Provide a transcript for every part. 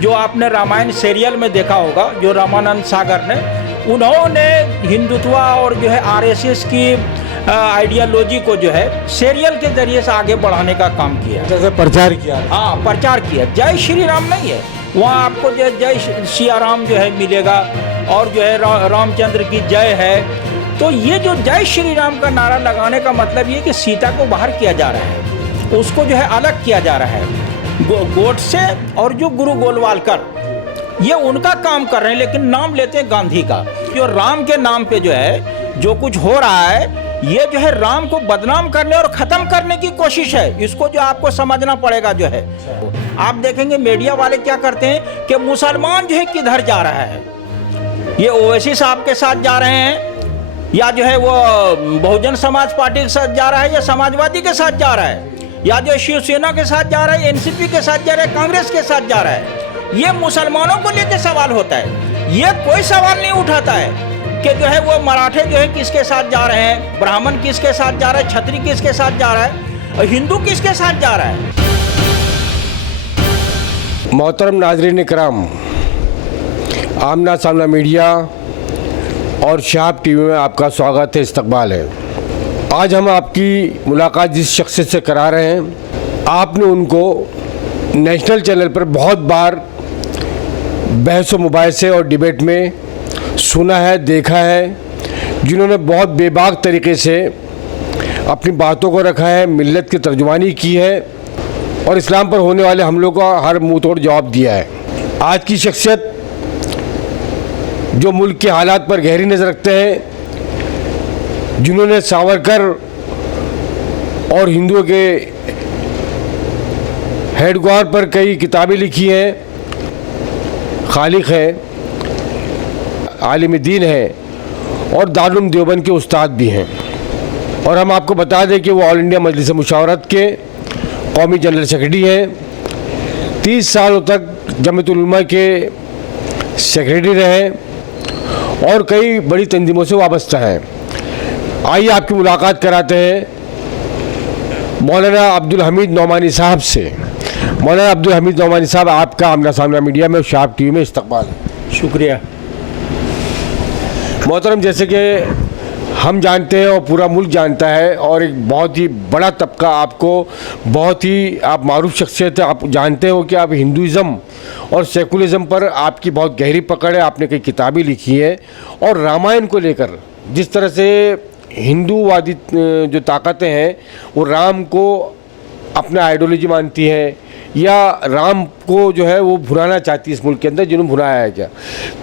जो आपने रामायण सीरियल में देखा होगा, जो रामानंद सागर ने, उन्होंने हिंदुत्व और जो है आरएसएस की आइडियोलॉजी को जो है सीरियल के जरिए से आगे बढ़ाने का काम किया, जैसे प्रचार किया। हाँ प्रचार किया। जय श्री राम नहीं है वहाँ, आपको जो जय सिया राम जो है मिलेगा, और जो है रामचंद्र की जय है। तो ये जो जय श्री राम का नारा लगाने का मतलब ये कि सीता को बाहर किया जा रहा है, उसको जो है अलग किया जा रहा है। गोडसे और जो गुरु गोलवालकर, ये उनका काम कर रहे हैं, लेकिन नाम लेते हैं गांधी का। जो राम के नाम पे जो है जो कुछ हो रहा है, ये जो है राम को बदनाम करने और ख़त्म करने की कोशिश है। इसको जो आपको समझना पड़ेगा जो है। आप देखेंगे मीडिया वाले क्या करते हैं कि मुसलमान जो है किधर जा रहा है, ये ओवैसी साहब के साथ जा रहे हैं, या जो है वो बहुजन समाज पार्टी के साथ जा रहा है, या समाजवादी के साथ जा रहा है, या जो शिवसेना के साथ जा रहा है, एनसीपी के साथ जा रहा है, कांग्रेस के साथ जा रहा है। ये मुसलमानों को लेकर सवाल होता है। ये कोई सवाल नहीं उठाता है कि जो है वो मराठे जो है किसके साथ जा रहे हैं, ब्राह्मण किसके साथ जा रहा है, क्षत्रिय किसके साथ जा रहा है, और हिंदू किसके साथ जा रहा है। मोहतरम नाज़रीन इकराम, आमना सामना मीडिया और शहाब टीवी में आपका स्वागत है, इस्तकबाल है। आज हम आपकी मुलाकात जिस शख्सियत से करा रहे हैं, आपने उनको नेशनल चैनल पर बहुत बार बहस व मुबाहिसे और डिबेट में सुना है, देखा है, जिन्होंने बहुत बेबाक तरीके से अपनी बातों को रखा है, मिल्लत की तर्जुमानी की है और इस्लाम पर होने वाले हमलों का हर मुँह तोड़ जवाब दिया है। आज की शख्सियत जो मुल्क के हालात पर गहरी नज़र रखते हैं, जिन्होंने सावरकर और हिंदुओं के हेडग्वार पर कई किताबें लिखी हैं, खालिक है, आलिम दीन है और दारुल देवबंद के उस्ताद भी हैं। और हम आपको बता दें कि वो ऑल इंडिया मजलिस मुशावरत के कौमी जनरल सेक्रेटरी हैं, 30 सालों तक जमीयतुल उलमा के सेक्रेटरी रहे और कई बड़ी तंजीमों से वाबस्ता हैं। आइए आपकी मुलाकात कराते हैं मौलाना अब्दुल हमीद नौमानी साहब से। मौलाना अब्दुल हमीद नौमानी साहब, आपका आमना सामना मीडिया में और शहाब टीवी में इस्तकबाल है। शुक्रिया। मोहतरम, जैसे कि हम जानते हैं और पूरा मुल्क जानता है, और एक बहुत ही बड़ा तबका आपको, बहुत ही आप मारूफ शख्सियत है, आप जानते हो कि आप हिंदुज़म और सेकुलरिज़म पर आपकी बहुत गहरी पकड़ है, आपने कई किताबें लिखी हैं। और रामायण को लेकर जिस तरह से हिंदूवादी जो ताकतें हैं वो राम को अपना आइडियोलॉजी मानती हैं, या राम को जो है वो भुनाना चाहती है इस मुल्क के अंदर, जिन्होंने भुनाया है क्या,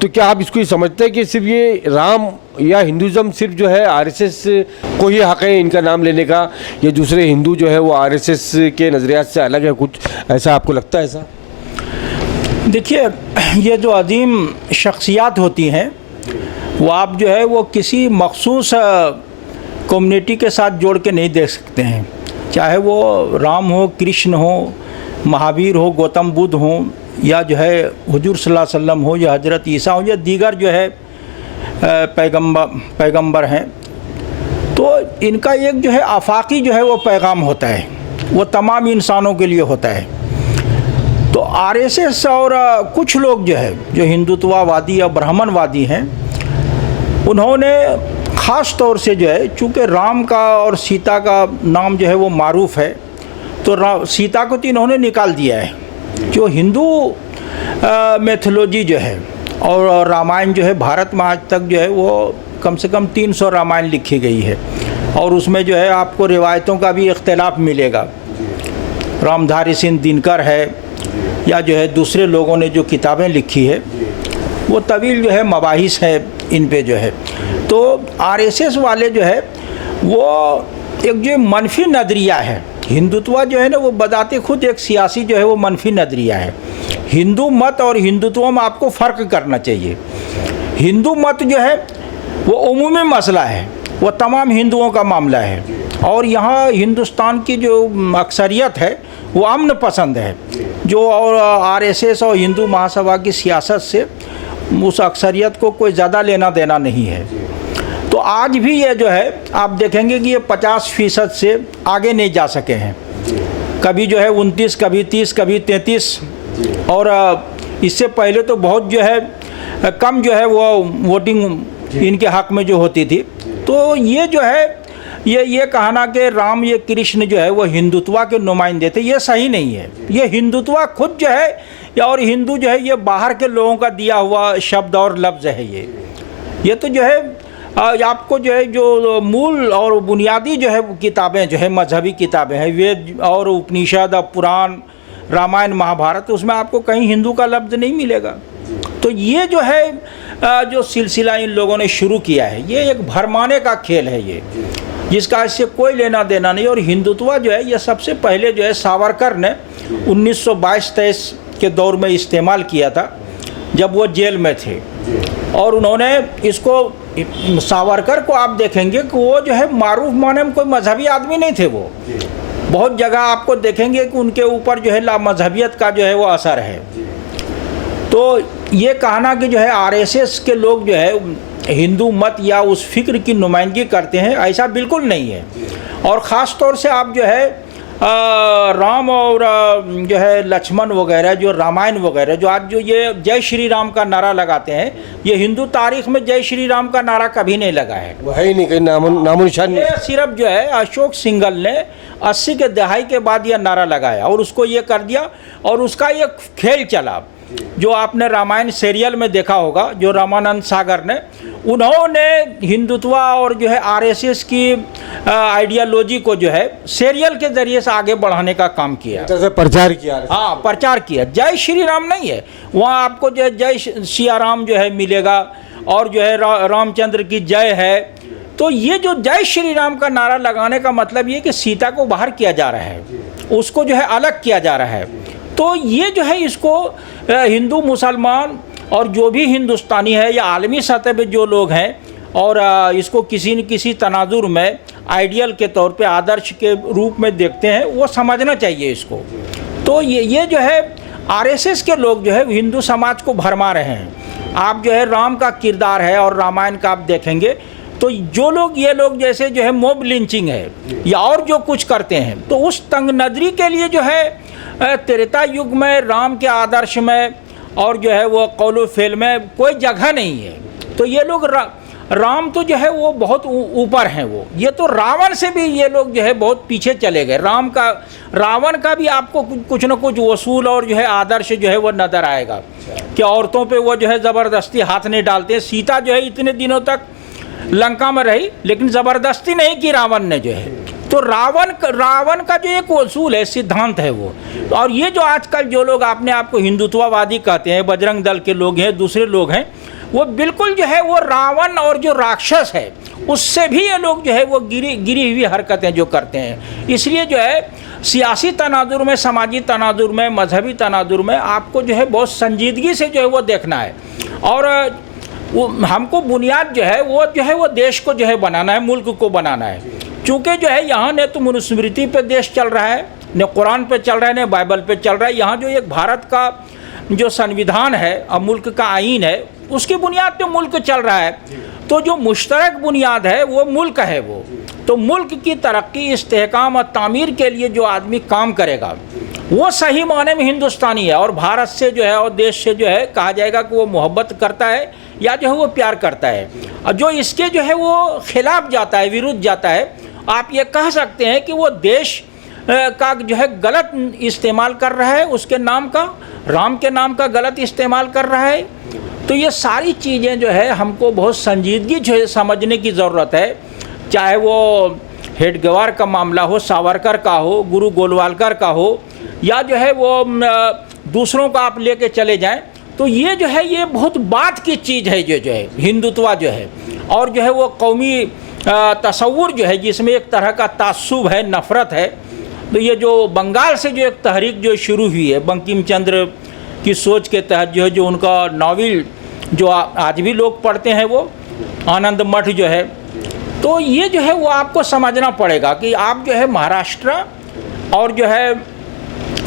तो क्या आप इसको ये समझते हैं कि सिर्फ ये राम या हिंदुज़म सिर्फ जो है आरएसएस को ही हक़ है इनका नाम लेने का, या दूसरे हिंदू जो है वो आरएसएस के नज़रियात से अलग है, कुछ ऐसा आपको लगता है? ऐसा देखिए, ये जो अजीम शख्सियात होती हैं वो आप जो है वो किसी मखसूस कम्युनिटी के साथ जोड़ के नहीं देख सकते हैं। चाहे वो राम हो, कृष्ण हो, महावीर हो, गौतम बुद्ध हो, या जो है हुजूर सल्लल्लाहु अलैहि वसल्लम हो, या हजरत ईसा हो, या दीगर जो है पैगंबर हैं, तो इनका एक जो है आफाकी जो है वो पैगाम होता है, वो तमाम इंसानों के लिए होता है। तो आरएसएस और कुछ लोग जो है जो हिंदुत्ववादी या ब्राह्मणवादी हैं, उन्होंने ख़ास तौर से जो है, चूँकि राम का और सीता का नाम जो है वो मारूफ़ है, तो सीता को तो इन्होंने निकाल दिया है। जो हिंदू मैथोलॉजी जो है और रामायण जो है, भारत में आज तक जो है वो कम से कम 300 रामायण लिखी गई है, और उसमें जो है आपको रिवायतों का भी इख्तिलाफ मिलेगा। रामधारी सिंह दिनकर है, या जो है दूसरे लोगों ने जो किताबें लिखी है, वो तवील जो है मबाहिस है इन पे जो है। तो आरएसएस वाले जो है वो एक जो मनफी नज़रिया है, हिंदुत्व जो है ना वो बताते खुद एक सियासी जो है वो मनफी नज़रिया है। हिंदू मत और हिंदुत्व में आपको फ़र्क करना चाहिए। हिंदू मत जो है वो उमूमी मसला है, वो तमाम हिंदुओं का मामला है, और यहाँ हिंदुस्तान की जो अक्सरियत है वो अमन पसंद है, जो और आरएसएस और हिंदू महासभा की सियासत से उस अक्सरियत को कोई ज़्यादा लेना देना नहीं है। तो आज भी ये जो है आप देखेंगे कि ये 50% से आगे नहीं जा सके हैं। कभी जो है 29, कभी 30, कभी 33, और इससे पहले तो बहुत जो है कम जो है वो वोटिंग इनके हक में जो होती थी। तो ये जो है ये कहना कि राम ये कृष्ण जो है वो हिंदुत्व के नुमाइंदे थे, ये सही नहीं है। ये हिंदुत्व खुद जो है और हिंदू जो है ये बाहर के लोगों का दिया हुआ शब्द और लफ्ज़ है। ये तो जो है आपको जो है जो मूल और बुनियादी जो है किताबें जो है मजहबी किताबें हैं, वेद और उपनिषद और पुराण, रामायण, महाभारत, उसमें आपको कहीं हिंदू का लफ्ज़ नहीं मिलेगा। तो ये जो है जो सिलसिला इन लोगों ने शुरू किया है, ये एक भरमाने का खेल है ये, जिसका इससे कोई लेना देना नहीं। और हिंदुत्व जो है ये सबसे पहले जो है सावरकर ने 1922-23 के दौर में इस्तेमाल किया था, जब वो जेल में थे। और उन्होंने इसको, सावरकर को आप देखेंगे कि वो जो है मारूफ माने में कोई मजहबी आदमी नहीं थे। वो बहुत जगह आपको देखेंगे कि उनके ऊपर जो है लामजहबियत का जो है वो असर है। तो ये कहना कि जो है आरएसएस के लोग जो है हिंदू मत या उस फिक्र की नुमाइंदगी करते हैं, ऐसा बिल्कुल नहीं है। और ख़ास तौर से आप जो है राम और जो है लक्ष्मण वगैरह, जो रामायण वगैरह, जो आज जो ये जय श्री राम का नारा लगाते हैं, ये हिंदू तारीख में जय श्री राम का नारा कभी नहीं लगा है। वो है ही नहीं, कहीं नामो निशान नहीं। ये सिर्फ जो है अशोक सिंघल ने 80 के दहाई के बाद यह नारा लगाया और उसको ये कर दिया। और उसका ये खेल चला जो आपने रामायण सीरियल में देखा होगा, जो रामानंद सागर ने, उन्होंने हिंदुत्व और जो है आरएसएस की आइडियोलॉजी को जो है सीरियल के ज़रिए से आगे बढ़ाने का काम किया, जैसे प्रचार किया। हाँ, प्रचार किया। जय श्री राम नहीं है वहाँ, आपको जो है जय सिया राम जो है मिलेगा और जो है रामचंद्र की जय है। तो ये जो जय श्री राम का नारा लगाने का मतलब ये कि सीता को बाहर किया जा रहा है, उसको जो है अलग किया जा रहा है। तो ये जो है इसको हिंदू मुसलमान और जो भी हिंदुस्तानी है या आलमी सतह पे जो लोग हैं और इसको किसी न किसी तनाजुर में आइडियल के तौर पे, आदर्श के रूप में देखते हैं, वो समझना चाहिए इसको। तो ये जो है आरएसएस के लोग जो है हिंदू समाज को भरमा रहे हैं। आप जो है राम का किरदार है और रामायण का आप देखेंगे तो जो लोग, ये लोग जैसे जो है मोब लिंचिंग है या और जो कुछ करते हैं, तो उस तंग नजरी के लिए जो है त्रेता युग में राम के आदर्श में और जो है वो कौलो फेल में कोई जगह नहीं है। तो ये लोग राम तो जो है वो बहुत ऊपर हैं। वो ये तो रावण से भी ये लोग जो है बहुत पीछे चले गए। रावण का भी आपको कुछ न कुछ वसूल और जो है आदर्श जो है वो नज़र आएगा कि औरतों पे वो जो है ज़बरदस्ती हाथ नहीं डालते। सीता जो है इतने दिनों तक लंका में रही, लेकिन ज़बरदस्ती नहीं की रावण ने जो है। तो रावण का जो एक वसूल है, सिद्धांत है वो। और ये जो आजकल जो लोग अपने आप को हिंदुत्ववादी कहते हैं, बजरंग दल के लोग हैं, दूसरे लोग हैं, वो बिल्कुल जो है वो रावण और जो राक्षस है उससे भी ये लोग जो है वो गिरी हुई हरकतें जो करते हैं। इसलिए जो है सियासी तनाजुर में, समाजी तनाजुर में, मजहबी तनाजुर में आपको जो है बहुत संजीदगी से जो है वो देखना है। और वो हमको बुनियाद जो है वो देश को जो है बनाना है, मुल्क को बनाना है। चूँकि जो है यहाँ ने तो मनुस्मृति पे देश चल रहा है, न कुरान पे चल रहा है, न बाइबल पे चल रहा है। यहाँ जो एक भारत का जो संविधान है और मुल्क का आईन है, उसकी बुनियाद पे मुल्क चल रहा है। तो जो मुश्तरक बुनियाद है वो मुल्क है। वो तो मुल्क की तरक्की, इस्तेहकाम और तामीर के लिए जो आदमी काम करेगा वो सही माने में हिंदुस्तानी है। और भारत से जो है और देश से जो है कहा जाएगा कि वो मोहब्बत करता है या जो है वो प्यार करता है। और जो इसके जो है वो खिलाफ जाता है, विरुद्ध जाता है, आप ये कह सकते हैं कि वो देश का जो है गलत इस्तेमाल कर रहा है, उसके नाम का, राम के नाम का गलत इस्तेमाल कर रहा है। तो ये सारी चीज़ें जो है हमको बहुत संजीदगी जो है समझने की ज़रूरत है। चाहे वो हेडगेवार का मामला हो, सावरकर का हो, गुरु गोलवालकर का हो, या जो है वो दूसरों का आप लेके चले जाएं, तो ये जो है ये बहुत बात की चीज़ है। जो है हिंदुत्व जो है और जो है वो कौमी तसव्वुर जो है जिसमें एक तरह का तासुब है, नफ़रत है। तो ये जो बंगाल से जो एक तहरीक जो शुरू हुई है बंकिम चंद्र की सोच के तहत, जो है जो उनका नावल जो आज भी लोग पढ़ते हैं वो आनंद मठ जो है, तो ये जो है वो आपको समझना पड़ेगा कि आप जो है महाराष्ट्र और जो है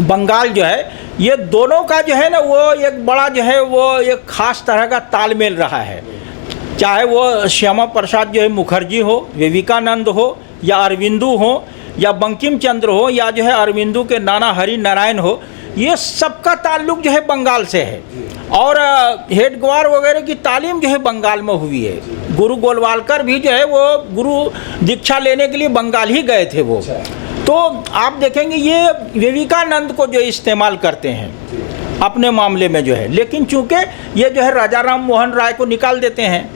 बंगाल जो है, ये दोनों का जो है ना वो एक बड़ा जो है वो एक ख़ास तरह का तालमेल रहा है। चाहे वो श्यामा प्रसाद जो है मुखर्जी हो, विवेकानंद हो, या अरविंदो हो, या बंकिम चंद्र हो, या जो है अरविंदो के नाना हरि नारायण हो, ये सबका ताल्लुक जो है बंगाल से है। और हेड ग्वार वगैरह की तालीम जो है बंगाल में हुई है। गुरु गोलवालकर भी जो है वो गुरु दीक्षा लेने के लिए बंगाल ही गए थे वो। तो आप देखेंगे ये विवेकानंद को जो इस्तेमाल करते हैं अपने मामले में जो है, लेकिन चूंकि ये जो है राजा राम मोहन राय को निकाल देते हैं,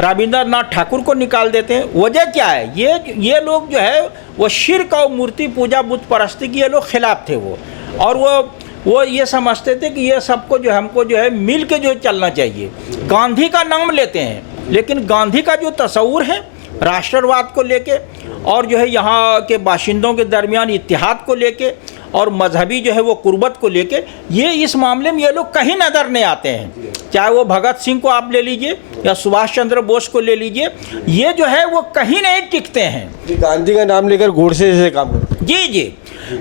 रविंद्रनाथ ठाकुर को निकाल देते हैं। वजह क्या है? ये लोग जो है वो शिर्क और मूर्ति पूजा बुत परस्ती के ये लोग खिलाफ थे वो। और वो ये समझते थे कि ये सबको जो हमको जो है मिल के जो चलना चाहिए। गांधी का नाम लेते हैं, लेकिन गांधी का जो तस्वूर है राष्ट्रवाद को लेके और जो है यहाँ के बाशिंदों के दरमियान इत्तेहाद को लेके और मजहबी जो है वो कुर्बत को लेके, ये इस मामले में ये लोग कहीं नज़र नहीं आते हैं। चाहे वो भगत सिंह को आप ले लीजिए या सुभाष चंद्र बोस को ले लीजिए, ये जो है वो कहीं नहीं टिकते हैं। गांधी का नाम लेकर गोडसे जैसे काम करते हैं। जी,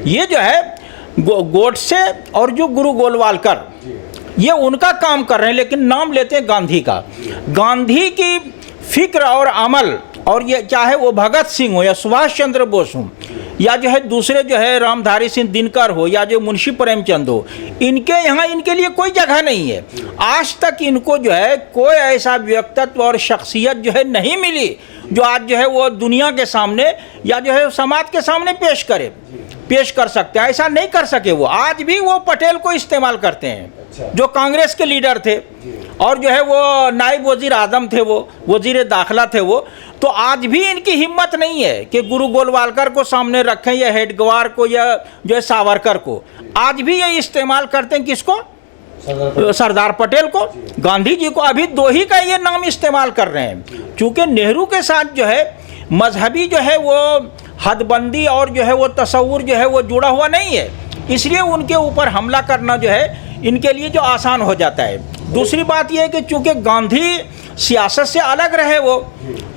ये जो है गोडसे और जो गुरु गोलवालकर, ये उनका काम कर रहे हैं, लेकिन नाम लेते हैं गांधी का। गांधी की फिक्र और अमल, और ये चाहे वो भगत सिंह हो या सुभाष चंद्र बोस हो या जो है दूसरे जो है रामधारी सिंह दिनकर हो या जो मुंशी प्रेमचंद हो, इनके यहाँ इनके लिए कोई जगह नहीं है। आज तक इनको जो है कोई ऐसा व्यक्तित्व और शख्सियत जो है नहीं मिली जो आज जो है वो दुनिया के सामने या जो है समाज के सामने पेश कर सकते हैं। ऐसा नहीं कर सके वो। आज भी वो पटेल को इस्तेमाल करते हैं जो कांग्रेस के लीडर थे और जो है वो नायब वजीर आजम थे, वो वजीर दाखिला थे वो। तो आज भी इनकी हिम्मत नहीं है कि गुरु गोलवालकर को सामने रखें या हेडगवार को या जो है सावरकर को। आज भी ये इस्तेमाल करते हैं किसको? सरदार पटेल को, गांधी जी को। अभी दो ही का ये नाम इस्तेमाल कर रहे हैं, क्योंकि नेहरू के साथ जो है मजहबी जो है वो हदबंदी और जो है वो तस्वुर जो है वो जुड़ा हुआ नहीं है, इसलिए उनके ऊपर हमला करना जो है इनके लिए जो आसान हो जाता है। दूसरी बात यह है कि चूंकि गांधी सियासत से अलग रहे वो,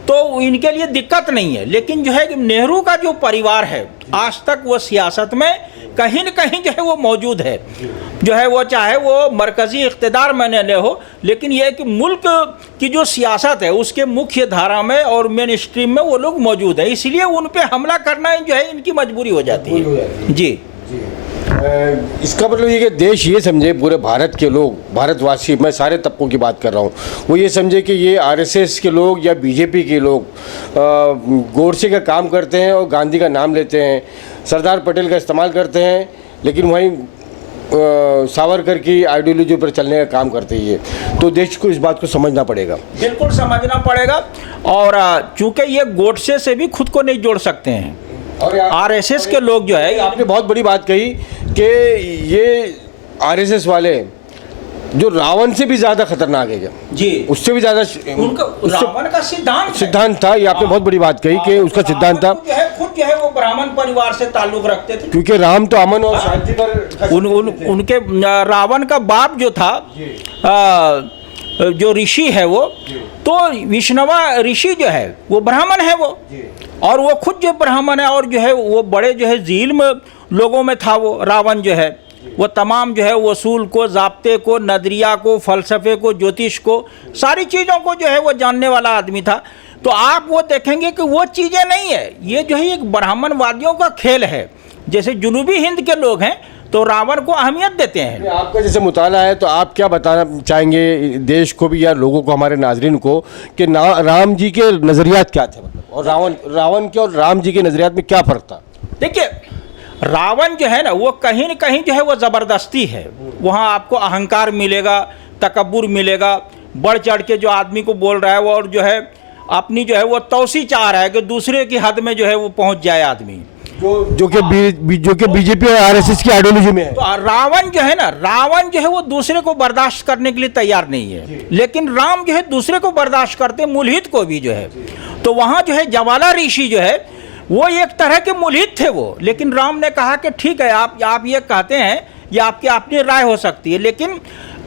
तो इनके लिए दिक्कत नहीं है। लेकिन जो है नेहरू का जो परिवार है आज तक वो सियासत में कहीं न कहीं जो है वो मौजूद है, जो है वो चाहे वो मरकज़ी इक़्तिदार में न हो, लेकिन यह कि मुल्क की जो सियासत है उसके मुख्य धारा में और मेन स्ट्रीम में वो लोग मौजूद है, इसलिए उन पे हमला करना जो है इनकी मजबूरी हो जाती है। जी, इसका मतलब ये कि देश ये समझे, पूरे भारत के लोग, भारतवासी, मैं सारे तबकों की बात कर रहा हूँ, वो ये समझे कि ये आरएसएस के लोग या बीजेपी के लोग गोडसे का काम करते हैं और गांधी का नाम लेते हैं, सरदार पटेल का इस्तेमाल करते हैं, लेकिन वहीं सावरकर की आइडियोलॉजी पर चलने का काम करते ही है। तो देश को इस बात को समझना पड़ेगा, बिल्कुल समझना पड़ेगा। और चूँकि ये गोडसे से भी खुद को नहीं जोड़ सकते हैं और आरएसएस के लोग जो है। आपने बहुत बड़ी बात कही कि ये आरएसएस वाले जो रावण से भी ज्यादा खतरनाक है क्या? जी, उससे भी ज्यादा रावण का सिद्धांत था। ये आपने बहुत बड़ी बात कही कि उसका सिद्धांत था, खुद जो है वो ब्राह्मण परिवार से ताल्लुक रखते थे, क्योंकि राम तो अमन और शांति पर उनके रावण का बाप जो था जो ऋषि है वो, तो विष्णवा ऋषि जो है वो ब्राह्मण है वो, और वो खुद जो ब्राह्मण है और जो है वो बड़े जो है ज़िल्म लोगों में था वो। रावण जो है वो तमाम जो है वसूल को, ज़ाब्ते को, नदरिया को, फ़लसफ़े को, ज्योतिष को, सारी चीज़ों को जो है वो जानने वाला आदमी था। तो आप वो देखेंगे कि वो चीज़ें नहीं है, ये जो है एक ब्राह्मणवादियों का खेल है। जैसे जनूबी हिंद के लोग हैं तो रावण को अहमियत देते हैं। आपका जैसे मुताला है, तो आप क्या बताना चाहेंगे देश को भी या लोगों को, हमारे नाजरीन को, कि राम जी के नज़रियात क्या थे, और रावण के और राम जी के नज़रियात में क्या फ़र्क था? देखिए, रावण जो है ना वो कहीं न कहीं जो है वो ज़बरदस्ती है। वहाँ आपको अहंकार मिलेगा, तकब्बुर मिलेगा, बढ़ चढ़ के जो आदमी को बोल रहा है वो, और जो है अपनी जो है वो तौसी चाह रहा है कि दूसरे की हद में जो है वो पहुँच जाए आदमी, जो कि बीजेपी और आरएसएस की आइडियोलॉजी में है। तो रावण जो है ना, रावण जो है वो दूसरे को बर्दाश्त करने के लिए तैयार नहीं है, लेकिन राम जो है दूसरे को बर्दाश्त करते, मुल्हिद को भी जो है। तो वहाँ जो है ज्वाला ऋषि जो है वो एक तरह के मुल्हिद थे वो, लेकिन राम ने कहा कि ठीक है, आप ये कहते हैं, ये आपकी अपनी राय हो सकती है, लेकिन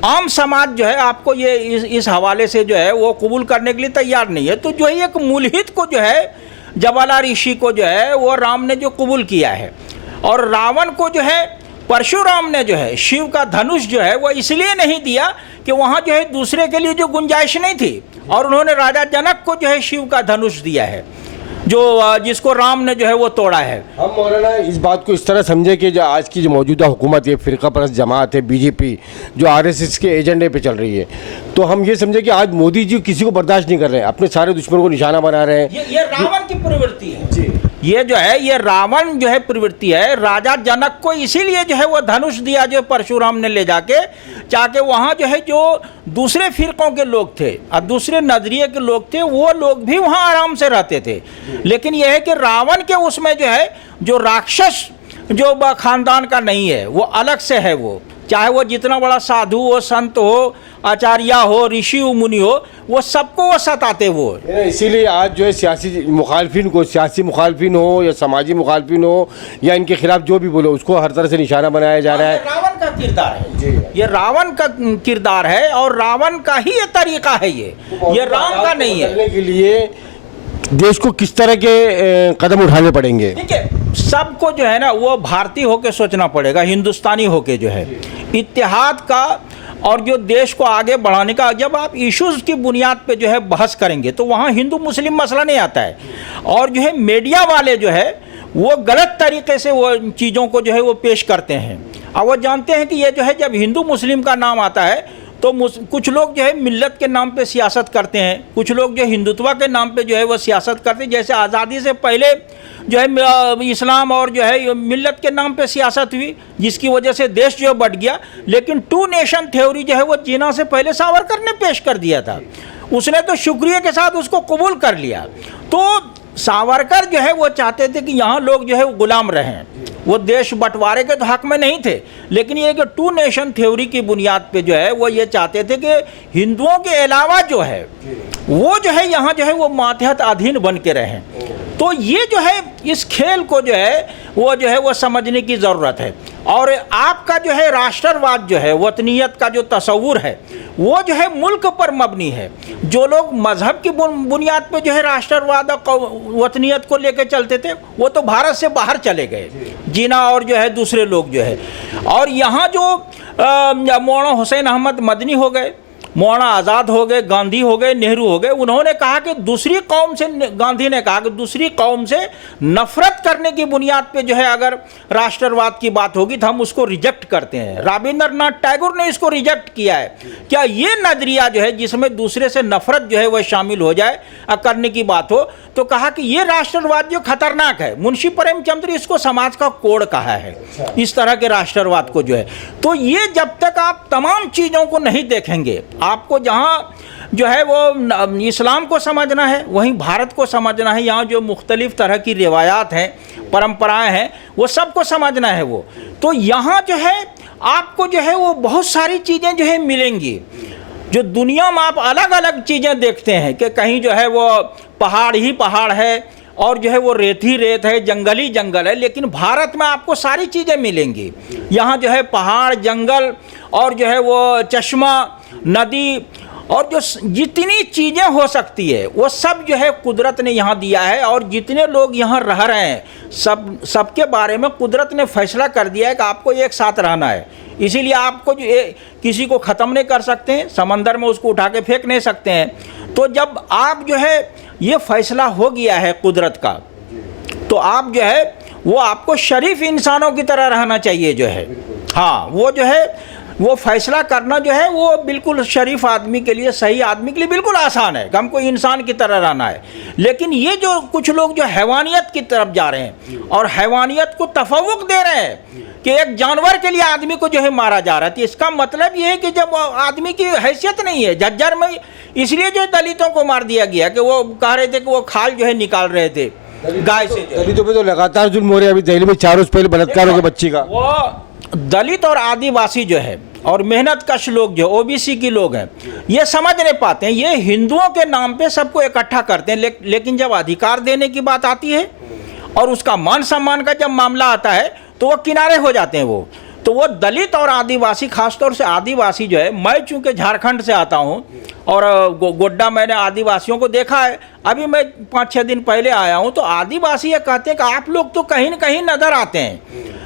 आम समाज जो है आपको ये इस हवाले से जो है वो कबूल करने के लिए तैयार नहीं है। तो जो है एक मुल्हिद को जो है, ज्वाला ऋषि को जो है वो राम ने जो कबूल किया है, और रावण को जो है परशुराम ने जो है शिव का धनुष जो है वो इसलिए नहीं दिया कि वहाँ जो है दूसरे के लिए जो गुंजाइश नहीं थी, और उन्होंने राजा जनक को जो है शिव का धनुष दिया है। जिसको राम ने जो है वो तोड़ा है। हम मौलाना इस बात को इस तरह समझे कि जो आज की जो मौजूदा हुकूमत है, फ़िरका परस्त जमात है, बीजेपी जो आरएसएस के एजेंडे पे चल रही है, तो हम ये समझे कि आज मोदी जी किसी को बर्दाश्त नहीं कर रहे हैं, अपने सारे दुश्मनों को निशाना बना रहे हैं। ये रावण की प्रवृत्ति है जी। ये जो है ये रावण जो है प्रवृत्ति है। राजा जनक को इसीलिए जो है वो धनुष दिया जो परशुराम ने ले जाके, चाहे वहाँ जो है जो दूसरे फिरकों के लोग थे और दूसरे नजरिए के लोग थे, वो लोग भी वहाँ आराम से रहते थे। लेकिन यह है कि रावण के उसमें जो है जो राक्षस जो खानदान का नहीं है, वो अलग से है। वो चाहे वो जितना बड़ा साधु हो, संत हो, आचार्य हो, ऋषि मुनि हो, वो सबको वो सताते वो। इसीलिए आज जो है सियासी मुखालफिन हो या समाजी मुखालफिन हो या इनके खिलाफ जो भी बोलो, उसको हर तरह से निशाना बनाया जा रहा है। रावण का किरदार है जी, ये रावण का किरदार है और रावण का ही ये तरीका है। ये राम का नहीं है। करने के लिए देश को किस तरह के कदम उठाने पड़ेंगे? ठीक है, सबको जो है ना वो भारतीय होके सोचना पड़ेगा, हिंदुस्तानी होके जो है इत्तेहाद का और जो देश को आगे बढ़ाने का। जब आप इश्यूज की बुनियाद पे जो है बहस करेंगे तो वहाँ हिंदू मुस्लिम मसला नहीं आता है। और जो है मीडिया वाले जो है वो गलत तरीके से वो चीज़ों को जो है वो पेश करते हैं। और वो जानते हैं कि ये जो है जब हिंदू मुस्लिम का नाम आता है तो कुछ लोग जो है मिल्लत के नाम पे सियासत करते हैं, कुछ लोग जो हिंदुत्व के नाम पे जो है वो सियासत करते हैं। जैसे आज़ादी से पहले जो है इस्लाम और जो है मिल्लत के नाम पे सियासत हुई, जिसकी वजह से देश जो है बढ़ गया। लेकिन 2 नेशन थ्योरी जो है वो जिन्ना से पहले सावरकर ने पेश कर दिया था, उसने तो शुक्रिया के साथ उसको कबूल कर लिया। तो सावरकर जो है वो चाहते थे कि यहाँ लोग जो है वो गुलाम रहें, वो देश बंटवारे के तो हक में नहीं थे। लेकिन ये कि 2 नेशन थ्योरी की बुनियाद पे जो है वो ये चाहते थे कि हिंदुओं के अलावा जो है वो जो है यहाँ जो है वो मातहत अधीन बन के रहें। तो ये जो है इस खेल को जो है वो समझने की ज़रूरत है। और आपका जो है राष्ट्रवाद जो है, वतनीयत का जो तस्वुर है, वो जो है मुल्क पर मबनी है। जो लोग मजहब की बुनियाद पे जो है राष्ट्रवाद और वतनीयत को लेकर चलते थे, वो तो भारत से बाहर चले गए, जिन्ना और जो है दूसरे लोग जो है। और यहाँ जो मौलाना हुसैन अहमद मदनी हो गए, मौलाना आज़ाद हो गए, गांधी हो गए, नेहरू हो गए, उन्होंने कहा कि दूसरी कौम से, गांधी ने कहा कि दूसरी कौम से नफरत करने की बुनियाद पे जो है अगर राष्ट्रवाद की बात होगी तो हम उसको रिजेक्ट करते हैं। रविंद्रनाथ टैगोर ने इसको रिजेक्ट किया है। क्या ये नजरिया जो है जिसमें दूसरे से नफरत जो है वह शामिल हो जाए करने की बात हो, तो कहा कि ये राष्ट्रवाद जो खतरनाक है। मुंशी प्रेमचंद ने इसको समाज का कोड कहा है, इस तरह के राष्ट्रवाद को जो है। तो ये जब तक आप तमाम चीज़ों को नहीं देखेंगे, आपको जहाँ जो है वो इस्लाम को समझना है, वहीं भारत को समझना है, यहाँ जो मुख्तलिफ़ तरह की रिवायात हैं, परंपराएं हैं, वो सबको समझना है। वो तो यहाँ जो है आपको जो है वो बहुत सारी चीज़ें जो है मिलेंगी। जो दुनिया में आप अलग अलग चीज़ें देखते हैं कि कहीं जो है वो पहाड़ ही पहाड़ है और जो है वो रेत ही रेत है, जंगल ही जंगल है, लेकिन भारत में आपको सारी चीज़ें मिलेंगी। यहाँ जो है पहाड़, जंगल और जो है वो चश्मा, नदी और जो जितनी चीज़ें हो सकती है वो सब जो है कुदरत ने यहाँ दिया है। और जितने लोग यहाँ रह रहे हैं सबके बारे में कुदरत ने फैसला कर दिया है कि आपको एक साथ रहना है। इसीलिए आपको जो किसी को ख़त्म नहीं कर सकते हैं, समंदर में उसको उठा के फेंक नहीं सकते हैं। तो जब आप जो है ये फैसला हो गया है कुदरत का, तो आप जो है वो आपको शरीफ इंसानों की तरह रहना चाहिए जो है। हाँ, वो जो है वो फैसला करना जो है वो बिल्कुल शरीफ आदमी के लिए, सही आदमी के लिए बिल्कुल आसान है कि हमको इंसान की तरह रहना है। लेकिन ये जो कुछ लोग जो हैवानियत की तरफ जा रहे हैं और हैवानियत को तफव्वुक दे रहे हैं कि एक जानवर के लिए आदमी को जो है मारा जा रहा है, तो इसका मतलब ये है कि जब आदमी की हैसियत नहीं है। झज्जर में इसलिए जो दलितों को मार दिया गया कि वो कह रहे थे कि वो खाल जो है निकाल रहे थे गाय से। दलितों पे तो लगातार जुल्म हो रहे हैं। अभी दिल्ली में 4 रोज पहले बलात्कार हो गया बच्ची का। वो दलित और आदिवासी जो है और मेहनत कश लोग जो ओबीसी की लोग हैं, ये समझ नहीं पाते हैं। ये हिंदुओं के नाम पे सबको इकट्ठा करते हैं, लेकिन जब अधिकार देने की बात आती है और उसका मान सम्मान का जब मामला आता है तो वो किनारे हो जाते हैं। वो तो वो दलित और आदिवासी, खासतौर से आदिवासी जो है, मैं चूंकि झारखंड से आता हूँ और गोड्डा मैंने आदिवासियों को देखा है, अभी मैं 5-6 दिन पहले आया हूँ, तो आदिवासी ये कहते हैं कि आप लोग तो कहीं न कहीं नज़र आते हैं,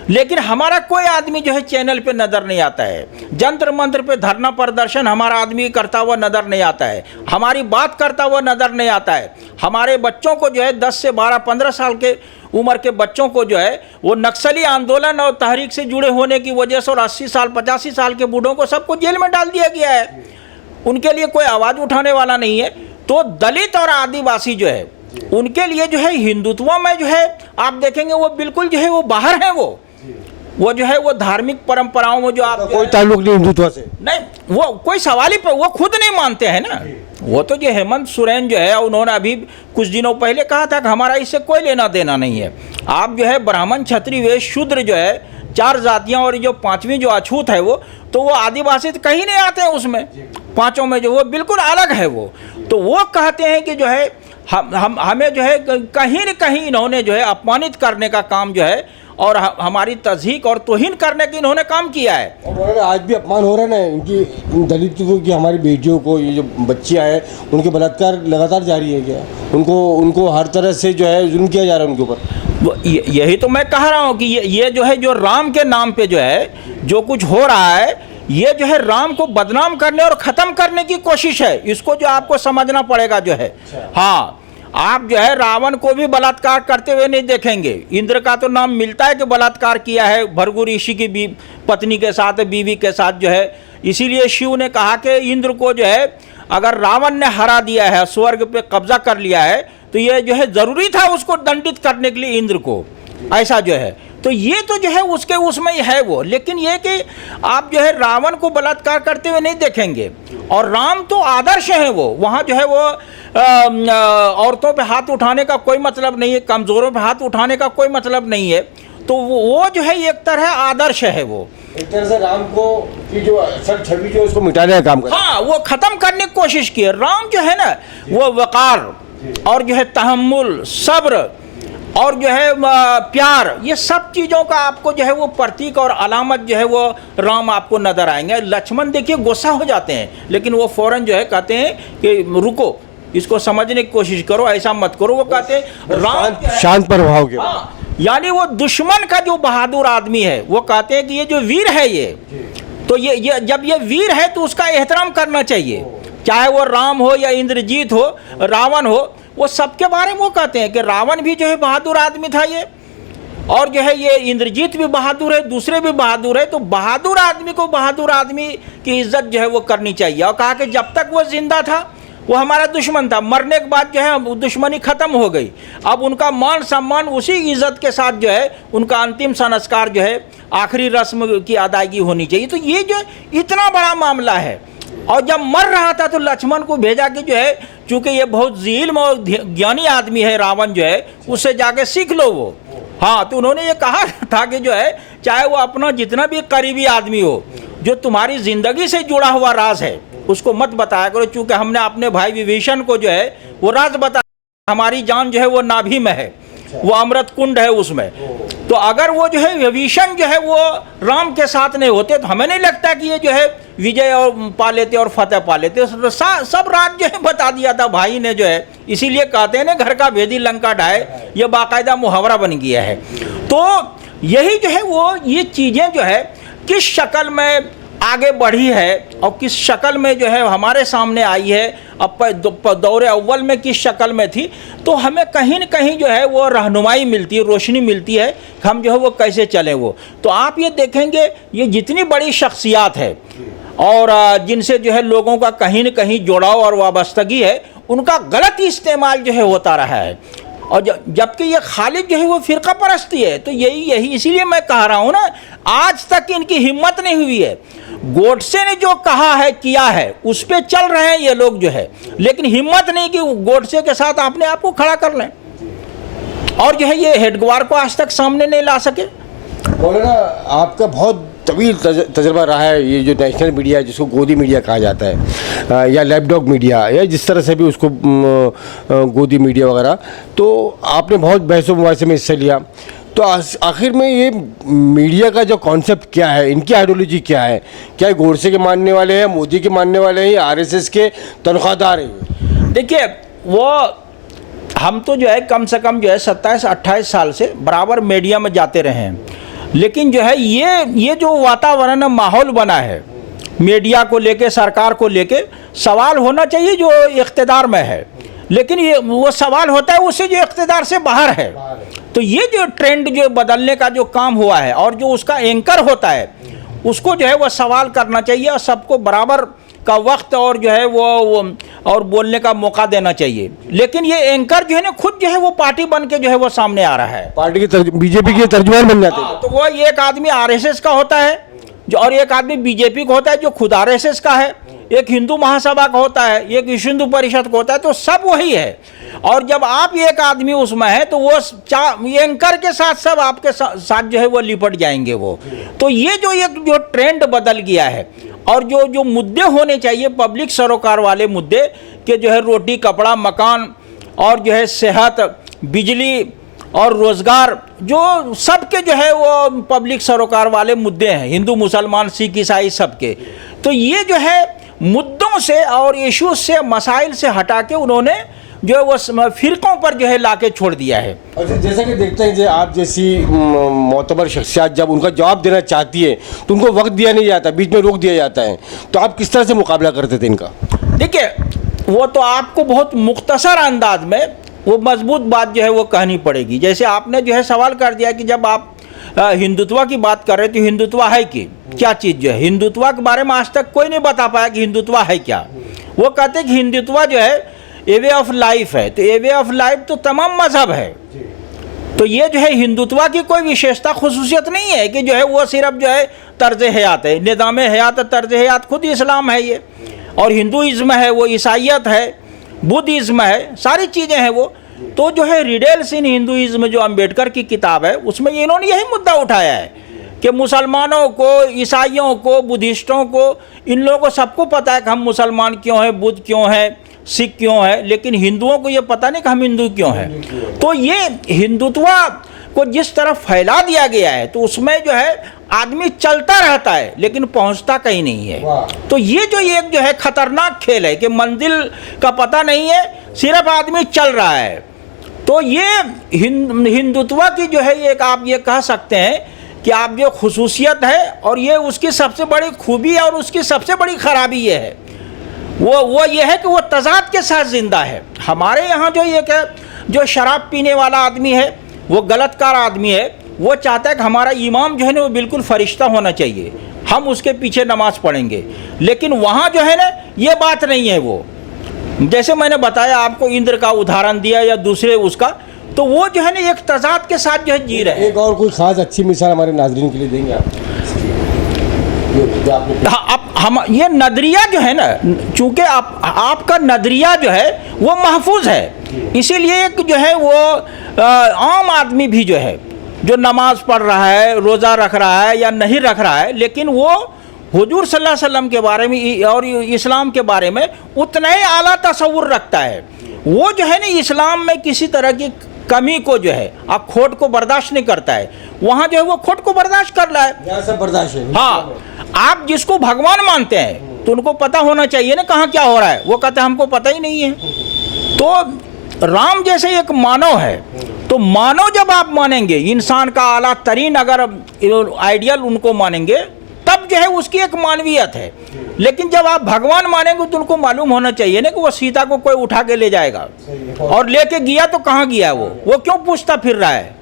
लेकिन हमारा कोई आदमी जो है चैनल पे नज़र नहीं आता है, जंतर मंत्र पे धरना प्रदर्शन हमारा आदमी करता हुआ नज़र नहीं आता है, हमारी बात करता हुआ नज़र नहीं आता है, हमारे बच्चों को जो है 10 से 12-15 साल के उम्र के बच्चों को जो है वो नक्सली आंदोलन और तहरीक से जुड़े होने की वजह से और 80 साल 85 साल के बूढ़ों को सबको जेल में डाल दिया गया है, उनके लिए कोई आवाज़ उठाने वाला नहीं है। तो दलित और आदिवासी जो है उनके लिए जो है हिंदुत्व में जो है आप देखेंगे वो बिल्कुल जो है वो बाहर है, वो जो है वो धार्मिक परंपराओं में जो आप कोई ताल्लुक नहीं हिंदुत्व से, नहीं, वो कोई सवाल ही वो खुद नहीं मानते हैं ना। वो तो जो हेमंत सोरेन जो है उन्होंने अभी कुछ दिनों पहले कहा था कि हमारा इससे कोई लेना देना नहीं है। आप जो है ब्राह्मण क्षत्रिय वैश्य शूद्र जो है 4 जातियां और जो 5वीं जो अछूत है वो आदिवासी तो कहीं नहीं आते हैं उसमें, 5 में जो वो बिल्कुल अलग है वो। तो वो कहते हैं कि जो है हमें जो है कहीं न कहीं इन्होंने जो है अपमानित करने का काम जो है और हमारी तज़हीक और तौहीन करने की इन्होंने काम किया है। और आज भी अपमान हो रहा है ना इनकी दलितों की, हमारी बेटियों को, ये जो बच्चियाँ हैं उनके बलात्कार लगातार जारी है क्या? उनको हर तरह से जो है जुल्म किया जा रहा है उनके ऊपर। यही तो मैं कह रहा हूँ कि ये जो है जो राम के नाम पे जो है जो कुछ हो रहा है, ये जो है राम को बदनाम करने और ख़त्म करने की कोशिश है। इसको जो आपको समझना पड़ेगा जो है। हाँ, आप जो है रावण को भी बलात्कार करते हुए नहीं देखेंगे। इंद्र का तो नाम मिलता है कि बलात्कार किया है भृगु ऋषि की पत्नी के साथ, बीवी के साथ जो है। इसीलिए शिव ने कहा कि इंद्र को जो है अगर रावण ने हरा दिया है, स्वर्ग पे कब्जा कर लिया है, तो ये जो है ज़रूरी था उसको दंडित करने के लिए इंद्र को, ऐसा जो है। तो ये तो जो है उसके उसमें ही है वो, लेकिन ये कि आप जो है रावण को बलात्कार करते हुए नहीं देखेंगे। और राम तो आदर्श है, वो वहाँ जो है वो औरतों पे हाथ उठाने का कोई मतलब नहीं है, कमज़ोरों पे हाथ उठाने का कोई मतलब नहीं है। तो वो जो है एक तरह आदर्श है, वो एक तरह से राम को की जो असल छवि जो उसको मिटाने का काम कर, हाँ, वो ख़त्म करने की कोशिश की है। राम जो है ना वो वक़ार और जो है तहम्मुल, सब्र और जो है प्यार, ये सब चीज़ों का आपको जो है वो प्रतीक और अलामत जो है वो राम आपको नज़र आएंगे। लक्ष्मण देखिए गुस्सा हो जाते हैं, लेकिन वो फ़ौरन जो है कहते हैं कि रुको, इसको समझने की कोशिश करो, ऐसा मत करो। वो कहते हैं राम शांत प्रभाव के, हाँ, यानी वो दुश्मन का जो बहादुर आदमी है, वो कहते हैं कि ये जो वीर है ये, तो ये जब ये वीर है तो उसका एहतराम करना चाहिए, चाहे वो राम हो या इंद्रजीत हो, रावण हो, वो सबके बारे में वो कहते हैं कि रावण भी जो है बहादुर आदमी था ये, और जो है ये इंद्रजीत भी बहादुर है, दूसरे भी बहादुर है। तो बहादुर आदमी को बहादुर आदमी की इज्जत जो है वो करनी चाहिए। और कहा कि जब तक वो जिंदा था वो हमारा दुश्मन था, मरने के बाद जो है दुश्मनी ख़त्म हो गई। अब उनका मान सम्मान उसी इज़्ज़त के साथ जो है उनका अंतिम संस्कार जो है आखिरी रस्म की अदायगी होनी चाहिए। तो ये जो इतना बड़ा मामला है, और जब मर रहा था तो लक्ष्मण को भेजा कि जो है चूँकि ये बहुत ज़िल्म और ज्ञानी आदमी है रावण जो है, उससे जाके सीख लो वो। हाँ, तो उन्होंने ये कहा था कि जो है चाहे वो अपना जितना भी करीबी आदमी हो, जो तुम्हारी ज़िंदगी से जुड़ा हुआ राज है उसको मत बताया करो, चूँकि हमने अपने भाई विभीषण को जो है वो राज बताया, हमारी जान जो है वो नाभि में है, वो अमृत कुंड है उसमें। तो अगर वो जो है विभीषण जो है वो राम के साथ नहीं होते तो हमें नहीं लगता कि ये जो है विजय और पा लेते और फतेह पा लेते। सब राज जो है बता दिया था भाई ने जो है। इसीलिए कहते हैं ना, घर का भेदी लंका ढाए, ये बाकायदा मुहावरा बन गया है। तो यही जो है वो ये चीज़ें जो है किस शक्ल में आगे बढ़ी है और किस शक्ल में जो है हमारे सामने आई है, अब दौरे अव्वल में किस शक्ल में थी, तो हमें कहीं न कहीं जो है वो रहनुमाई मिलती है, रोशनी मिलती है कि हम जो है वो कैसे चलें वो। तो आप ये देखेंगे ये जितनी बड़ी शख्सियात है और जिनसे जो है लोगों का कहीं न कहीं जुड़ाव और वाबस्तगी है, उनका गलत इस्तेमाल जो है होता रहा है। और जबकि ये खालिद जो है वो फ़िरका परस्ती है। तो यही इसीलिए मैं कह रहा हूँ ना, आज तक इनकी हिम्मत नहीं हुई है। गोडसे ने जो कहा है किया है उस पे चल रहे हैं ये लोग जो है, लेकिन हिम्मत नहीं कि गोडसे के साथ अपने आप को खड़ा कर लें, और जो है ये हेडगवार को आज तक सामने नहीं ला सके। मौलाना, आपका बहुत तवील तजर्बा रहा है ये जो नेशनल मीडिया जिसको गोदी मीडिया कहा जाता है, या लैपडॉग मीडिया, या जिस तरह से भी उसको गोदी मीडिया वगैरह, तो आपने बहुत बहसों मुबाहिसे में हिस्सा लिया। तो आखिर में ये मीडिया का जो कॉन्सेप्ट क्या है, इनकी आइडियोलॉजी क्या है? क्या गोडसे के मानने वाले हैं, मोदी के मानने वाले हैं, या आरएसएस के तनख्वाहदार हैं? देखिए, वो हम तो जो है कम से कम जो है 27-28 साल से बराबर मीडिया में जाते रहे हैं, लेकिन जो है ये जो वातावरण माहौल बना है मीडिया को लेके, सरकार को लेके, सवाल होना चाहिए जो इख्तिदार में है, लेकिन ये वो सवाल होता है उससे जो इख्तिदार से बाहर है। तो ये जो ट्रेंड जो बदलने का जो काम हुआ है, और जो उसका एंकर होता है उसको जो है वो सवाल करना चाहिए, और सबको बराबर का वक्त और जो है वो और बोलने का मौका देना चाहिए। लेकिन ये एंकर जो है ना खुद जो है वो पार्टी बन के जो है वो सामने आ रहा है, पार्टी की बीजेपी के तर्जुमान बन जाते हैं। तो वो एक आदमी आरएसएस का होता है जो, और एक आदमी बीजेपी का होता है जो खुद आरएसएस का है, एक हिंदू महासभा का होता है, एक विश्व हिंदू परिषद का होता है, तो सब वही है। और जब आप एक आदमी उसमें है तो वो एंकर के साथ सब आपके साथ जो है वो लिपट जाएंगे वो। तो ये जो एक जो ट्रेंड बदल गया है, और जो मुद्दे होने चाहिए पब्लिक सरोकार वाले मुद्दे कि जो है रोटी कपड़ा मकान और जो है सेहत बिजली और रोज़गार, जो सबके जो है वो पब्लिक सरोकार वाले मुद्दे हैं, हिंदू मुसलमान सिख ईसाई सबके। तो ये जो है मुद्दों से और इश्यूज से मसाइल से हटा के उन्होंने जो है वो फिरकों पर जो है लाके छोड़ दिया है। और जैसा कि देखते हैं जो आप जैसी मोतबर शख्सियत जब उनका जवाब देना चाहती है तो उनको वक्त दिया नहीं जाता, बीच में रोक दिया जाता है, तो आप किस तरह से मुकाबला करते थे इनका? देखिए, वो तो आपको बहुत मुख्तसर अंदाज में वो मजबूत बात जो है वो कहनी पड़ेगी। जैसे आपने जो है सवाल कर दिया कि जब आप हिंदुत्व की बात कर रहे थे, हिंदुत्व है कि क्या चीज़ जो है, हिंदुत्व के बारे में आज तक कोई नहीं बता पाया कि हिंदुत्व है क्या। वो कहते हैं कि हिंदुत्व जो है ए वे ऑफ लाइफ है, तो ए वे ऑफ लाइफ तो तमाम मजहब है। तो ये जो है हिंदुत्व की कोई विशेषता खुसूसियत नहीं है कि जो है वो सिर्फ जो है तर्ज हयात है, निज़ाम हयात, तर्ज हयात खुद इस्लाम है ये, और हिंदुइज़्म है वो, ईसाइयत है, बुद्धिज़्म है, सारी चीज़ें हैं वो। तो जो है रिडेल्स इन हिंदुइज़्म जो अम्बेडकर की किताब है उसमें इन्होंने यही मुद्दा उठाया है कि मुसलमानों को, ईसाइयों को, बुद्धिस्टों को, इन लोगों को सबको पता है कि हम मुसलमान क्यों हैं, बुद्ध क्यों हैं, सिख क्यों है, लेकिन हिंदुओं को ये पता नहीं कि हम हिंदू क्यों हैं। तो ये हिंदुत्व को जिस तरफ फैला दिया गया है तो उसमें जो है आदमी चलता रहता है लेकिन पहुंचता कहीं नहीं है। तो ये जो एक जो है खतरनाक खेल है कि मंजिल का पता नहीं है, सिर्फ आदमी चल रहा है। तो ये हिंदुत्व की जो है एक आप ये कह सकते हैं कि आप जो खुसूसियत है, और ये उसकी सबसे बड़ी खूबी है और उसकी सबसे बड़ी खराबी ये है, वो ये है कि वो तज़ाद के साथ ज़िंदा है। हमारे यहाँ जो ये क्या, जो शराब पीने वाला आदमी है, वो गलतकार आदमी है, वो चाहता है कि हमारा इमाम जो है ना वो बिल्कुल फरिश्ता होना चाहिए, हम उसके पीछे नमाज़ पढ़ेंगे। लेकिन वहाँ जो है ना ये बात नहीं है। वो जैसे मैंने बताया आपको, इंद्र का उदाहरण दिया या दूसरे उसका, तो वो जो है ना एक तज़ाद के साथ जो है जी रहे हैं। एक और कोई ख़ास अच्छी मिसाल हमारे नाज़रीन के लिए देंगे आप? हाँ, अब हम ये नजरिया जो है ना, चूंकि आपका नजरिया जो है वो महफूज है, इसीलिए एक जो है वो आम आदमी भी जो है जो नमाज पढ़ रहा है, रोज़ा रख रहा है या नहीं रख रहा है, लेकिन वो हुजूर सल्लल्लाहु अलैहि वसल्लम के बारे में और इस्लाम के बारे में उतना ही आला तसव्वुर रखता है। वो जो है ना इस्लाम में किसी तरह की कमी को जो है, आप खोट को बर्दाश्त नहीं करता है, वहाँ जो है वो खोट को बर्दाश्त कर रहा है। सब बर्दाश्त है। हाँ, आप जिसको भगवान मानते हैं तो उनको पता होना चाहिए ना कहाँ क्या हो रहा है, वो कहते हैं हमको पता ही नहीं है। तो राम जैसे एक मानव है, तो मानव जब आप मानेंगे, इंसान का आला तरीन अगर आइडियल उनको मानेंगे, तब जो है उसकी एक मानवीयत है। लेकिन जब आप भगवान मानेंगे तो उनको मालूम होना चाहिए ना कि वो सीता को कोई उठा के ले जाएगा, और लेके गया तो कहाँ गया, वो क्यों पूछता फिर रहा है,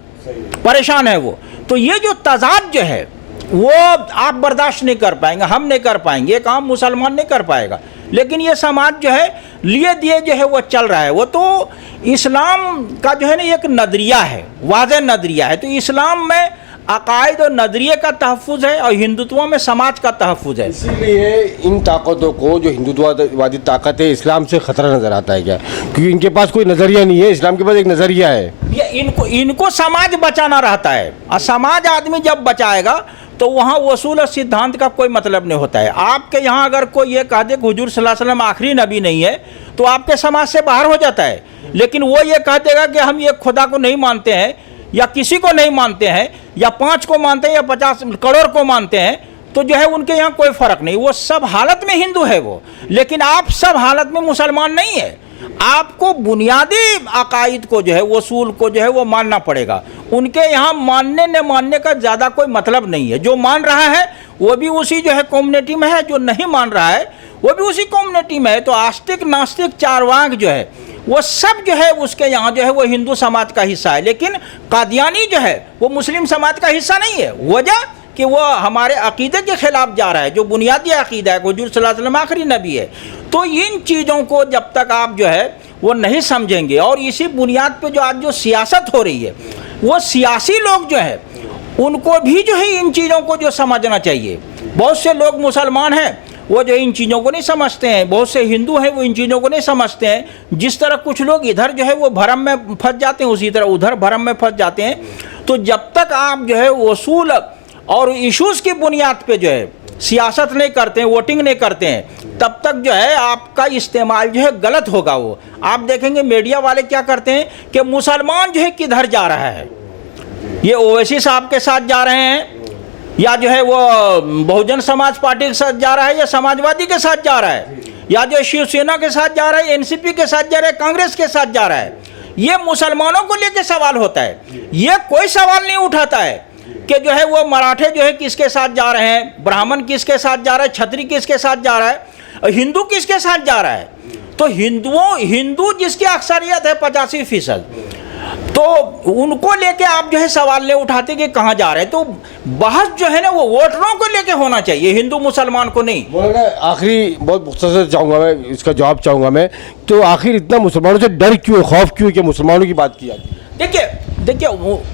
परेशान है वो। तो ये जो तजाद जो है वो आप बर्दाश्त नहीं कर पाएंगे, हम नहीं कर पाएंगे, एक आम मुसलमान नहीं कर पाएगा। लेकिन ये समाज जो है लिए दिए जो है वो चल रहा है। वो तो इस्लाम का जो है ना एक नज़रिया है, वाज़ेह नज़रिया है। तो इस्लाम में अकायद और नज़रिए का तहफ़्फ़ुज़ है और हिंदुत्व में समाज का तहफ़्फ़ुज़ है। इसीलिए इन ताकतों को, जो हिंदुत्ववादी ताकत है, इस्लाम से ख़तरा नज़र आता है क्या? क्योंकि इनके पास कोई नज़रिया नहीं है, इस्लाम के पास एक नज़रिया है। ये इनको समाज बचाना रहता है, और समाज आदमी जब बचाएगा तो वहाँ वसूल और सिद्धांत का कोई मतलब नहीं होता है। आपके यहाँ अगर कोई ये कह दे कि हुजूर सल्लल्लाहु अलैहि वसल्लम आखिरी नबी नहीं है, तो आपके समाज से बाहर हो जाता है। लेकिन वो ये कह देगा कि हम ये खुदा को नहीं मानते हैं, या किसी को नहीं मानते हैं, या 5 को मानते हैं या 50 करोड़ को मानते हैं, तो जो है उनके यहाँ कोई फर्क नहीं, वो सब हालत में हिंदू है वो। लेकिन आप सब हालत में मुसलमान नहीं है। आपको बुनियादी अकायद को जो है, वसूल को जो है वो मानना पड़ेगा। उनके यहाँ मानने न मानने का ज़्यादा कोई मतलब नहीं है। जो मान रहा है वो भी उसी जो है कम्युनिटी में है, जो नहीं मान रहा है वो भी उसी कम्युनिटी में है। तो आस्तिक नास्तिक चारवाक जो है वो सब जो है उसके यहाँ जो है वो हिंदू समाज का हिस्सा है। लेकिन कादियानी जो है वो मुस्लिम समाज का हिस्सा नहीं है। वजह कि वो हमारे अकीदे के खिलाफ जा रहा है, जो बुनियादी अकीदा है, हुजूर सल्लल्लाहु अलैहि वसल्लम आखिरी नबी है। तो इन चीज़ों को जब तक आप जो है वो नहीं समझेंगे, और इसी बुनियाद पे जो आज जो सियासत हो रही है, वो सियासी लोग जो है उनको भी जो है इन चीज़ों को जो समझना चाहिए। बहुत से लोग मुसलमान हैं वो जो इन चीज़ों को नहीं समझते हैं, बहुत से हिंदू हैं वो इन चीज़ों को नहीं समझते हैं। जिस तरह कुछ लोग इधर जो है वो भरम में फंस जाते हैं, उसी तरह उधर भरम में फंस जाते हैं। तो जब तक आप जो है वसूल और इश्यूज़ की बुनियाद पे जो है सियासत नहीं करते हैं, वोटिंग नहीं करते हैं, तब तक जो है आपका इस्तेमाल जो है गलत होगा। वो आप देखेंगे मीडिया वाले क्या करते हैं कि मुसलमान जो है किधर जा रहा है, ये ओवैसी साहब के साथ जा रहे हैं, या जो है वो बहुजन समाज पार्टी के साथ जा रहा है, या समाजवादी के साथ जा रहा है, या जो शिवसेना के साथ जा रहा है, एनसीपी के साथ जा रहा है, कांग्रेस के साथ जा रहा है। ये मुसलमानों को लेकर सवाल होता है। ये कोई सवाल नहीं उठाता है कि जो है वो मराठे जो है किसके साथ जा रहे हैं, ब्राह्मण किसके साथ जा रहा है, छत्री किसके साथ जा रहा है, हिंदू किसके साथ जा रहा है। तो हिंदू जिसकी अक्सरियत है 85%, तो उनको लेके आप जो है सवाल नहीं उठाते कि कहाँ जा रहे हैं। तो बहस जो है ना वो वोटरों को लेके होना चाहिए, हिंदू मुसलमान को नहीं। आखिरी बहुत मुख्तसर चाहूँगा मैं, इसका जवाब चाहूँगा मैं, तो आखिर इतना मुसलमानों से डर क्यों, खौफ क्यों कि मुसलमानों की बात की जाती है? देखिए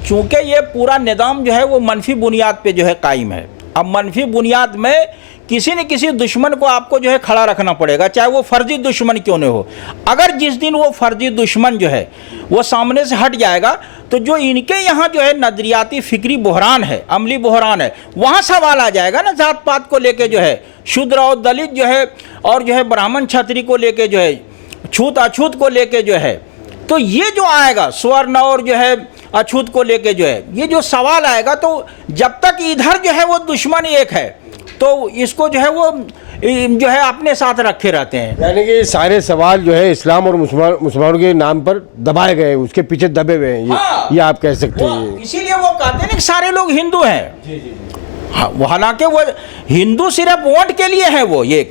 चूंकि ये पूरा निज़ाम जो है वो मनफी बुनियाद पे जो है कायम है। अब मनफी बुनियाद में किसी न किसी दुश्मन को आपको जो है खड़ा रखना पड़ेगा, चाहे वो फर्जी दुश्मन क्यों न हो। अगर जिस दिन वो फर्जी दुश्मन जो है वो सामने से हट जाएगा, तो जो इनके यहाँ जो है नजरियाती फिक्री बहरान है, अमली बहरान है, वहाँ सवाल आ जाएगा ना, जात पात को लेके जो है, शूद्र और दलित जो है, और जो है ब्राह्मण छत्री को लेके जो है, छूत अछूत को लेके जो है, तो ये जो आएगा स्वर्ण और जो है अछूत को लेके जो है ये जो सवाल आएगा, तो जब तक इधर जो है वो दुश्मन एक है तो इसको जो है वो जो है अपने साथ रखे रहते हैं। यानी कि सारे सवाल जो है इस्लाम और मुसलमानों के नाम पर दबाए गए, उसके पीछे दबे हुए हैं, ये आप कह सकते हैं। इसीलिए वो कहते हैं कि सारे लोग हिंदू हैं। हाँ, हालांकि वो हिंदू सिर्फ वोट के लिए है वो ये,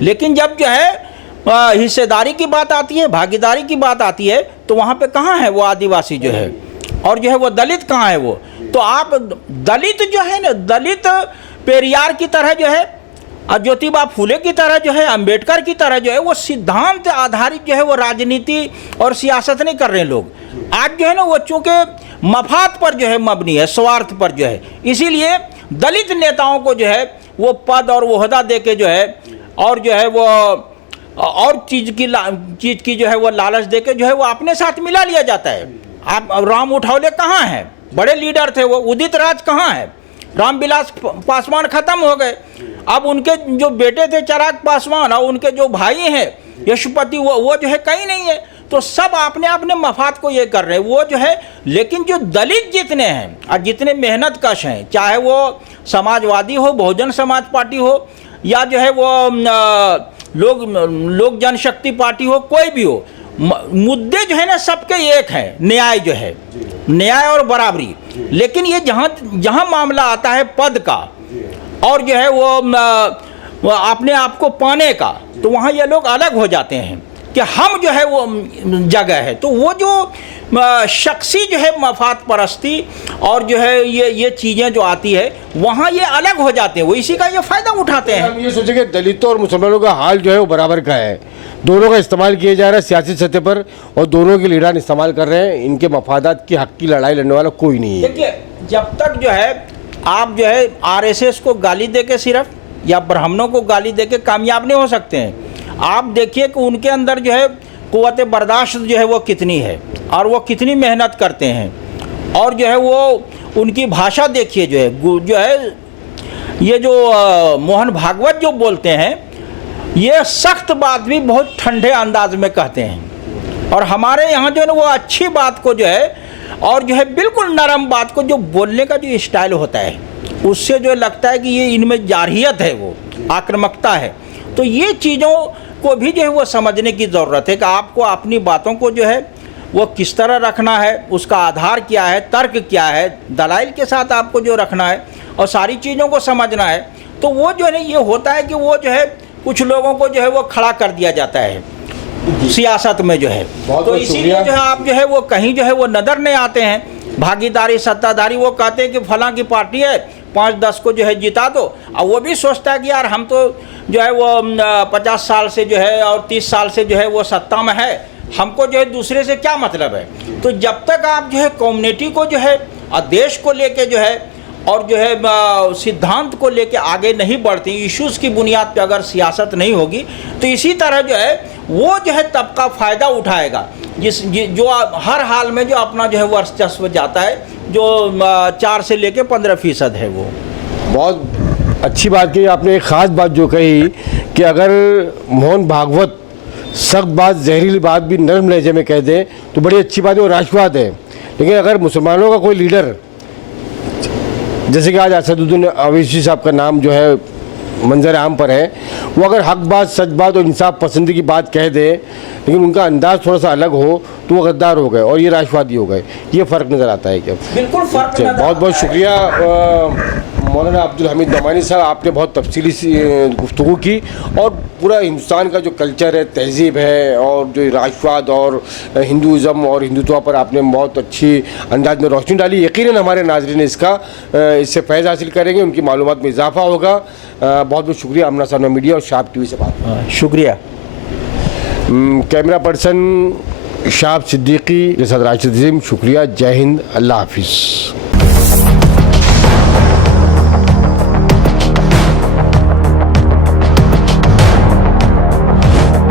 लेकिन जब जो है हिस्सेदारी की बात आती है, भागीदारी की बात आती है, तो वहाँ पे कहाँ है वो आदिवासी जो है, और जो है वो दलित कहाँ है वो। तो आप दलित जो है ना, दलित पेरियार की तरह जो है, ज्योतिबा फूले की तरह जो है, अंबेडकर की तरह जो है, वो सिद्धांत आधारित जो है वो राजनीति और सियासत नहीं कर रहे हैं लोग। आज जो है ना वो चूँकि मफाद पर जो है मबनी है, स्वार्थ पर जो है, इसीलिए दलित नेताओं को जो है वो पद और ओहदा दे के जो है, और जो है वो और चीज़ की जो है वो लालच दे के जो है वो अपने साथ मिला लिया जाता है। आप राम उठावले कहाँ हैं, बड़े लीडर थे वो, उदित राज कहाँ है, रामविलास पासवान खत्म हो गए। अब उनके जो बेटे थे चिराग पासवान और उनके जो भाई हैं यशपति, वो जो है कहीं नहीं है। तो सब अपने अपने मफाद को ये कर रहे हैं वो जो है। लेकिन जो दलित जितने हैं और जितने मेहनत कश हैं, चाहे वो समाजवादी हो, बहुजन समाज पार्टी हो, या जो है वो लोक जनशक्ति पार्टी हो, कोई भी हो, मुद्दे जो है ना सबके एक हैं, न्याय जो है, न्याय और बराबरी। लेकिन ये जहाँ मामला आता है पद का और जो है वो अपने आप को पाने का, तो वहाँ ये लोग अलग हो जाते हैं कि हम जो है वो जगह है। तो वो जो शख्सी जो है मफाद परस्ती और जो है ये चीज़ें जो आती है, वहाँ ये अलग हो जाते हैं, वो इसी का ये फ़ायदा उठाते हैं। हम ये सोचें कि दलितों और मुसलमानों का हाल जो है वो बराबर का है, दोनों का इस्तेमाल किया जा रहा है सियासी सतह पर, और दोनों के लीडर इस्तेमाल कर रहे हैं। इनके मफादात की हक की लड़ाई लड़ने वाला कोई नहीं है। देखिए, जब तक जो है आप जो है आरएसएस को गाली दे के सिर्फ, या ब्राह्मणों को गाली दे के कामयाब नहीं हो सकते हैं। आप देखिए कि उनके अंदर जो है क़ुव्वत बर्दाश्त जो है वो कितनी है, और वो कितनी मेहनत करते हैं, और जो है वो उनकी भाषा देखिए जो है ये जो मोहन भागवत जो बोलते हैं, ये सख्त बात भी बहुत ठंडे अंदाज में कहते हैं। और हमारे यहाँ जो है वो अच्छी बात को जो है और जो है बिल्कुल नरम बात को, जो बोलने का जो स्टाइल होता है उससे जो लगता है कि ये इनमें जारहियत है, वो आक्रामकता है। तो ये चीज़ों को भी जो है वो समझने की ज़रूरत है कि आपको अपनी बातों को जो है वो किस तरह रखना है, उसका आधार क्या है, तर्क क्या है, दलाइल के साथ आपको जो रखना है और सारी चीज़ों को समझना है। तो वो जो है ना, ये होता है कि वो जो है कुछ लोगों को जो है वो खड़ा कर दिया जाता है सियासत में जो है। तो इसीलिए जो है आप जो है वो कहीं जो है वो नज़र नहीं आते हैं। भागीदारी, सत्ताधारी, वो कहते हैं कि फलां की पार्टी है, 5-10 को जो है जिता दो, और वो भी सोचता है कि यार हम तो जो है वो 50 साल से जो है और 30 साल से जो है वो सत्ता में है, हमको जो है दूसरे से क्या मतलब है। तो जब तक आप जो है कम्युनिटी को जो है देश को लेके जो है और जो है सिद्धांत को लेके आगे नहीं बढ़ती, इश्यूज़ की बुनियाद पे अगर सियासत नहीं होगी, तो इसी तरह जो है वो जो है तबका फ़ायदा उठाएगा जो हर हाल में जो अपना जो है वर्चस्व जाता है, जो 4 से लेके 15% है। वो बहुत अच्छी बात कही आपने। एक ख़ास बात जो कही कि अगर मोहन भागवत सख्त बात, जहरीली बात भी नरम लहजे में कह दें तो बड़ी अच्छी बात है, वो राष्ट्रवाद है। लेकिन अगर मुसलमानों का कोई लीडर, जैसे कि आज असदुद्दीन अवैसी साहब का नाम जो है मंजर आम पर है, वो अगर हक बात, सच बात और इंसाफ पसंदी की बात कह दे, लेकिन उनका अंदाज थोड़ा सा अलग हो, तो वो गद्दार हो गए और ये राष्ट्रवादी हो गए। ये फ़र्क नज़र आता है क्या? बिल्कुल फ़र्क नज़र आता है। बहुत बहुत शुक्रिया मौलाना अब्दुल हमीद नमानी साहब, आपने बहुत तफसीली गुफ्तगू की और पूरा हिंदुस्तान का जो कल्चर है, तहजीब है और जो राष्ट्रवाद और हिंदुज़म और हिंदुत्व पर आपने बहुत अच्छी अंदाज में रोशनी डाली। यकीनन हमारे नाज़रीन इससे फैज़ हासिल करेंगे, उनकी मालूमात में इजाफा होगा। बहुत बहुत शुक्रिया आमना सामना मीडिया और शाब टीवी से बात। शुक्रिया। कैमरा पर्सन शाब सिद्दीकी के साथ राशिद अजीम, शुक्रिया। जय हिंद, अल्लाह हाफिज़।